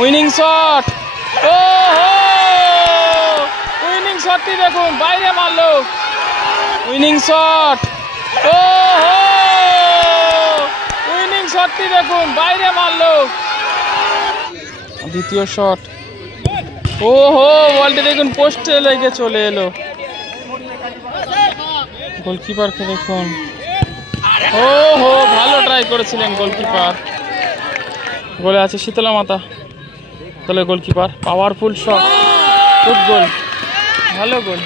Winning shot, ও হো, winning শটটি দেখুন বাইরে মারলো, উইনিং শট, ও হো, উইনিং শটটি দেখুন বাইরে মারলো। দ্বিতীয় শট, ও হো, বলটি দেখুন পোস্টে লেগে চলে এলো। গোলকিপারকে দেখুন, ও হো, ভালো ট্রাই করেছিলেন গোলকিপার। গোলে আছে শীতলা মাতা তাহলে গোলকিপার, পাওয়ারফুল শট, গুড গোল, ভালো গোল।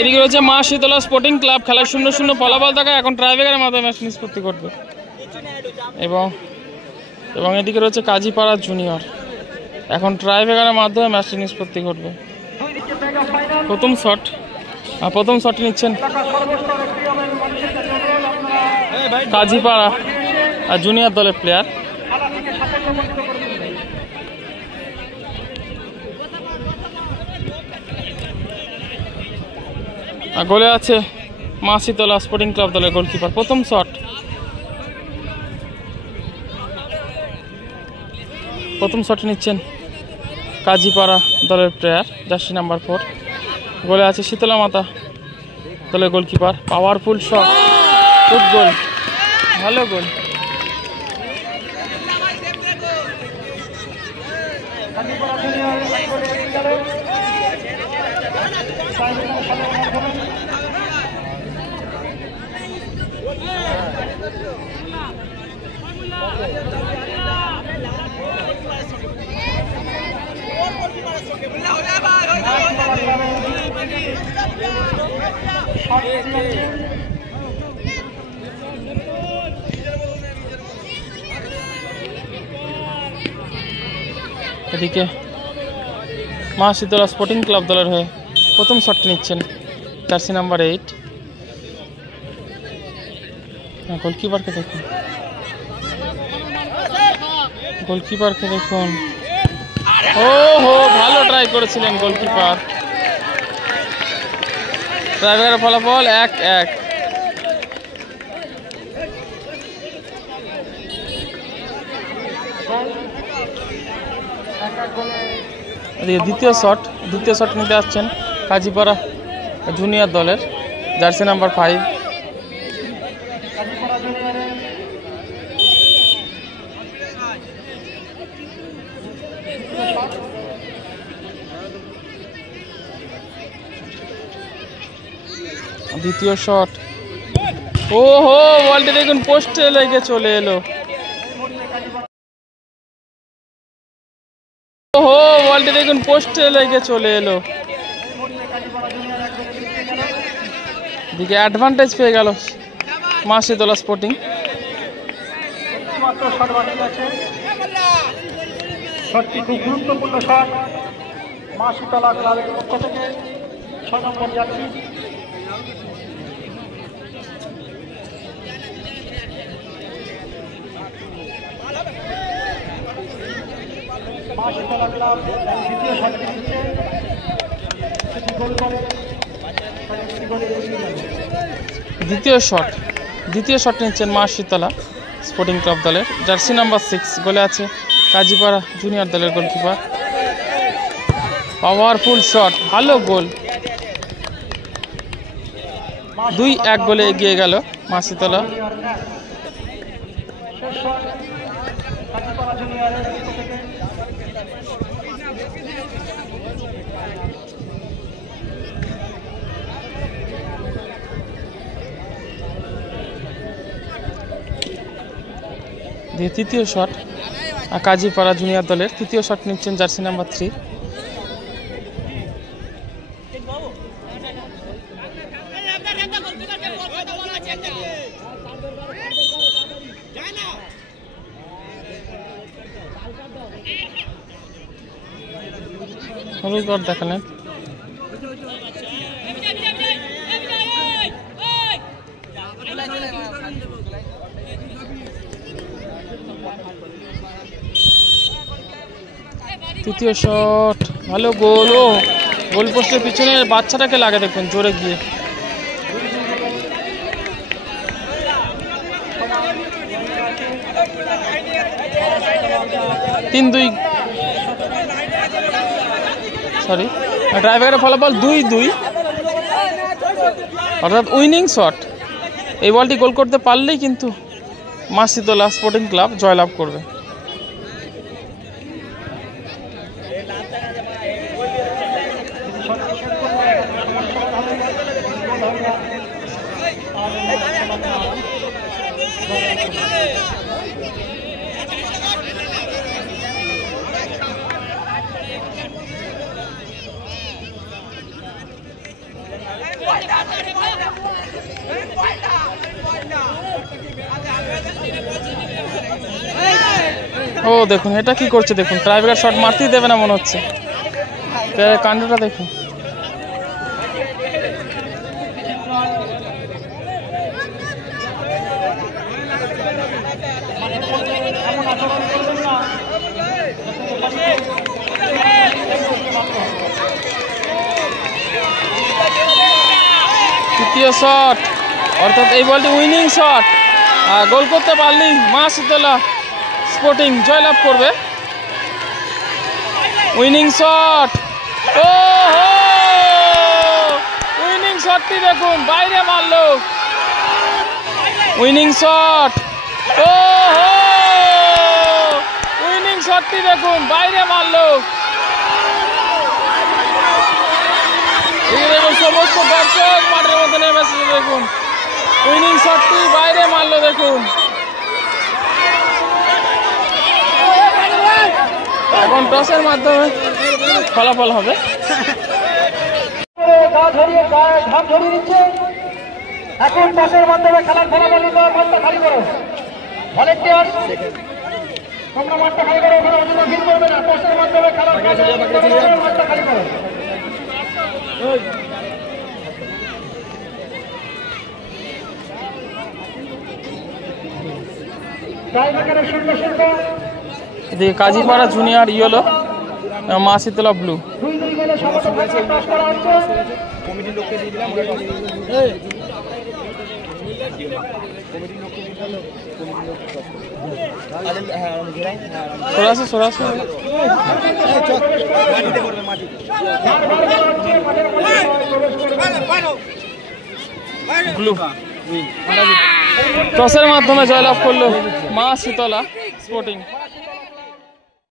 এদিকে রয়েছে মা শীতলা স্পোর্টিং ক্লাব, খেলার 0-0 ফলাফল থাকা, এখন ট্রাইব্রেকারের মাধ্যমে ম্যাচ নিষ্পত্তি করবে। এবং এদিকে রয়েছে কাজীপাড়া জুনিয়র, এখন ট্রাইব্রেকারের মাধ্যমে ম্যাচটি নিষ্পত্তি ঘটবে। প্রথম শট নিচ্ছেন কাজীপাড়া আর জুনিয়র দলের প্লেয়ার। আর গোলে আছে মা শীতলা স্পোর্টিং ক্লাব দলের গোলকিপার। প্রথম শট নিচ্ছেন কাজীপাড়া দলের প্লেয়ার, জার্সি নাম্বার 4। গোলে আছে শীতলা মাতা দলের গোলকিপার, পাওয়ারফুল শট, গুড গোল, ভালো গোল। এদিকে মা শীতলা স্পোর্টিং ক্লাব দলের হয়ে প্রথম শটটি নিচ্ছেন জার্সি নাম্বার 8। গোলকিপারকে দেখুন, ও হো, ভালো ট্রাই করেছিলেন গোলকিপার। ট্রাইব্রেকারের ফলাফল 1-1। দ্বিতীয় শট নিতে আসছেন কাজীপাড়া জুনিয়র দলের, জার্সি নাম্বার 5। দ্বিতীয় শট, ও হো, বলটি দেখুন পোস্টে লেগে চলে এলো। দিকে অ্যাডভান্টেজ পেয়ে গেল মা শীতলা স্পোর্টিং। শটটি খুব গুরুত্বপূর্ণ শট, মা শীতলা ক্লাবের পক্ষ থেকে 6 নম্বর জার্সি। মা শীতলা ক্লাব দ্বিতীয় শটটি নিচ্ছে, সেটি গোল করে দ্বিতীয় শট নিচ্ছেন মা শীতলা স্পোর্টিং ক্লাব দলের, জার্সি নাম্বার 6। গোলে আছে কাজীপাড়া জুনিয়র দলের গোলকিপার, পাওয়ারফুল শট, ভালো গোল। 2-1 গোলে এগিয়ে গেল মা শীতলা। তৃতীয় শট কাজীপাড়া জুনিয়র দলের, তৃতীয় শট নিচ্ছেন জার্সি নাম্বার 3। হলুদ কার্ড দেখালেন। তৃতীয় শট, ভালো গোল। ও গোল পোস্টের পিছনে বাচ্চাটাকে লাগে দেখুন জোরে গিয়ে। 3-2 সরি ড্রাইভারের ফলাফল 2-2 অর্থাৎ উইনিং শট। এই বলটি গোল করতে পারলেই কিন্তু মাসিতলা স্পোর্টিং ক্লাব জয়লাভ করবে। ও দেখুন এটা কি করছে দেখুন, ট্রাইব্রেকার শট মারতেই দেবে না মনে হচ্ছে, কাণ্ডটা দেখুন। তৃতীয় শট অর্থাৎ এই বলটি উইনিং শট, গোল করতে পারলেই মা শীতলা স্পোর্টিং জয়লাভ করবে। উইনিং শট, ও হো উইনিং শটটি দেখুন বাইরে মারলো। উইনিং শট, ও হো উইনিং শটটি দেখুন বাইরে মারলো। দেখুন সমস্ত দর্শক মাঠের মধ্যে নেমে এসেছে, দেখুন উইনিং শটটি বাইরে মারলো। দেখুন এখন টসের মাধ্যমে ফলাফল হবে। এখন টসের মাধ্যমে খেলার ফলাফল নিতে হবে। মাঠটা খালি করো, ভলেন্টিয়ার তোমরা মাঠটা খালি করো, ওখানে অযথা ভিড় করবে না। টসের মাধ্যমে খেলার মাঠটা খালি করো। এদিকে কাজীপাড়া জুনিয়র ইয়েলো, মা শীতলা ব্লু। সরাসরি সরাসরি ব্লু টসের মাধ্যমে জয়লাভ করলো মা শীতলা স্পোর্টিং।